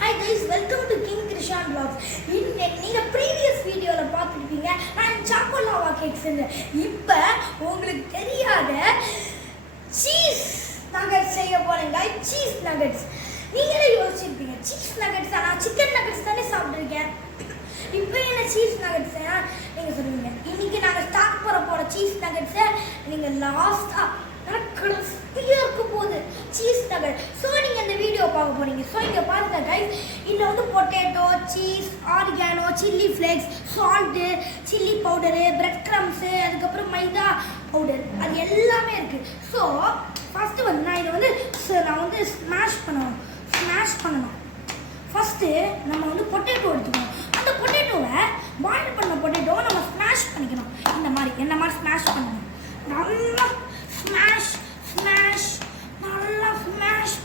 Hi guys, welcome to King Krishan Vlogs. நீங்க previous வீடியோல பார்த்திருப்பீங்க. நான் சாக்கோலாவா கேக்ஸ் இப்ப உங்களுக்கு தெரியாத சீஸ் நகட்ஸ் செய்ய போறேன் guys. Cheese nuggets. நீங்களே யோசிச்சிருப்பீங்க. சீஸ் நகட்ஸ் நான் சிக்கன் நகட்ஸ் தானே சாப்பிட்டுருக்கேன். இப்போ என்ன சீஸ் நகட்ஸ் நீங்க சொல்லுவீங்க. இன்னைக்கு நாங்க ஸ்டார்ட் போற சீஸ் நகட்ஸ் நீங்க லாஸ்டா கிறிஸ்பியா இருக்க போகுது சீஸ் நகட். ஸோ நீங்கள் இந்த வீடியோ பார்க்க போறீங்க. ஸோ இங்கே பாருங்க கைஸ், இதில் வந்து potato, cheese, oregano, chilli flakes, salt, chilli powder, bread crumbs, அதுக்கப்புறம் மைதா பவுடர், அது எல்லாமே இருக்குது. ஸோ ஃபஸ்ட்டு வந்து நான் இதை வந்து ஸ்மாஷ் பண்ணணும். ஃபஸ்ட்டு நம்ம வந்து பொட்டேட்டோ எடுத்துக்கணும். அந்த பொட்டேட்டோவை பாயில் பண்ண பொட்டேட்டோவை நம்ம ஸ்மாஷ் பண்ணிக்கணும். என்ன மாதிரி ஸ்மாஷ் பண்ணணும். நல்லா ஸ்மாஷ்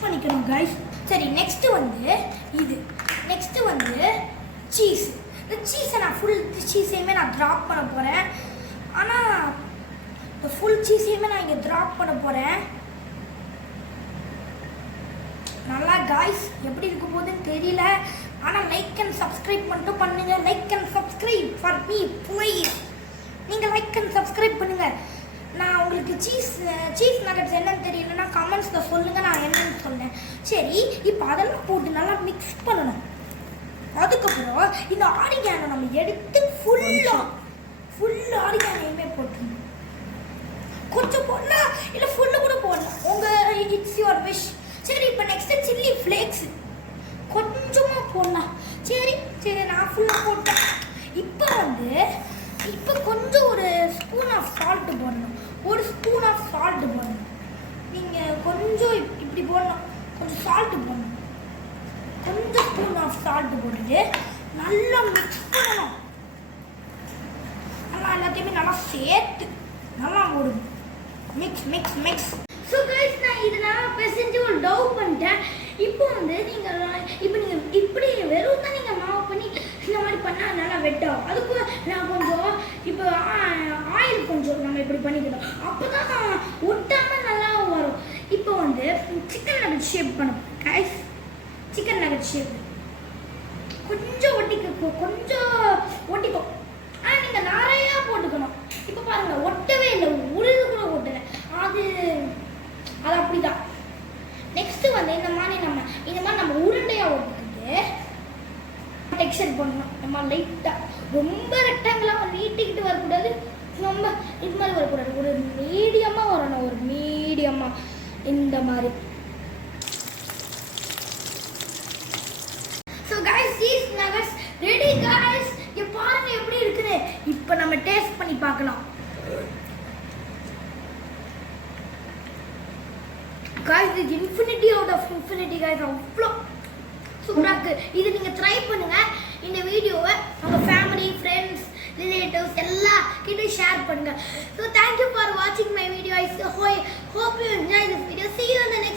பண்ணிக்கணும் கைஸ். சரி, நெக்ஸ்ட் வந்து சீஸ். இந்த சீஸை நான் ஃபுல் சீஸையுமே நான் ட்ராப் பண்ண போகிறேன். ஆனால் இந்த ஃபுல் சீஸையுமே நான் இங்கே ட்ராப் பண்ண போகிறேன். நல்லா கைஸ், எப்படி இருக்க போகுதுன்னு தெரியல. ஆனால் லைக் அண்ட் சப்ஸ்கிரைப் மட்டும் பண்ணுங்க. Like and subscribe for me please. நீங்கள் லைக் அண்ட் சப்ஸ்கிரைப் பண்ணுங்கள். நான் உங்களுக்கு சீஸ் நகட்ஸ் என்னன்னு தெரியலன்னா கமெண்ட்ஸில் சொல்லுங்கள், நான் என்னன்னு சொன்னேன். சரி, இப்போ அதெல்லாம் போட்டு நல்லா மிக்ஸ் பண்ணணும். அதுக்கப்புறம் இந்த ஆரிகானோ நம்ம எடுத்து ஃபுல் ஆரிகானோயுமே போட்டுருணும். கொஞ்சம் போடலாம், இல்லை ஃபுல்லு கூட போடலாம், உங்கள் இட்ஸ் யுவர் விஷ். சரி, இப்போ நெக்ஸ்ட்டு சில்லி ஃப்ளேக்ஸ் கொஞ்சமாக போடலாம். சரி, நான் ஃபுல்லாக போட்டேன். இப்போ கொஞ்சம் ஒரு ஸ்பூன் ஆஃப் சால்ட்டு போடணும். நீங்கள் கொஞ்சம் இப்படி போடணும். கொஞ்சம் சால்ட்டு போடணும். கொஞ்சம் ஸ்பூன் ஆஃப் சால்ட்டு போட்டுட்டு நல்லா மிக்ஸ் பண்ணணும். நல்லா எல்லாத்தையுமே நல்லா சேர்த்து நல்லா ஒரு மிக்ஸ். ஸோ கைஸ், நான் இதெல்லாம் பெசஞ்சு ஒரு டவ் பண்ணிட்டேன். இப்போ வந்து நீங்கள் இப்படி வெறும் தான் நீங்கள் மாவு பண்ணி இந்த மாதிரி பண்ணால் நல்லா வெட்டாகும். அதுக்கு நான் கொஞ்சம் இப்போ ஆயில் கொஞ்சம் நம்ம இப்படி பண்ணிக்கணும். அப்போ தான் ஒட்டாமல் நல்லா வரும். இப்போ வந்து சிக்கன் நகட் ஷேப் பண்ணணும் கைஸ். சிக்கன் நகட் ஷேப் கொஞ்சம் ஒட்டிக்கும். ஆனால் நீங்கள் நிறையா போட்டுக்கணும். இப்போ பாருங்கள், ஒட்டவே இல்லை, உருது கூட ஒட்டலை. அது அப்படிதான். நெக்ஸ்ட் வந்து இந்த மாதிரி நம்ம உருண்டையாக ஒட்டிக்கிட்டு டெக்ஸ்சர் பண்ணணும். நம்ம லைட்டாக ரொம்ப ரெக்டாங்கிளாக நீட்டிக்கிட்டு வரக்கூடாது, ரொம்ப இது மாதிரி வரக்கூடாது. ஒரு மீடியமாக வரணும். இந்த மாதிரி. So guys, cheese nuggets ready guys. இங்கே பாருங்க எப்படி இருக்குது. இப்போ நம்ம டேஸ்ட் பண்ணி பார்க்கலாம். Guys, இது infinity out of infinity guys. அவ்வளோ சூப்பராக இருக்குது. இது நீங்கள் ட்ரை பண்ணுங்கள். இந்த வீடியோவை உங்கள் ஃபேமிலி, ஃப்ரெண்ட்ஸ், ரிலேட்டிவ்ஸ் எல்லார்கிட்டையும் ஷேர் பண்ணுங்கள். ஸோ தேங்க்யூ ஃபார் வாட்சிங் my video. I hope you enjoy this video. See you in the next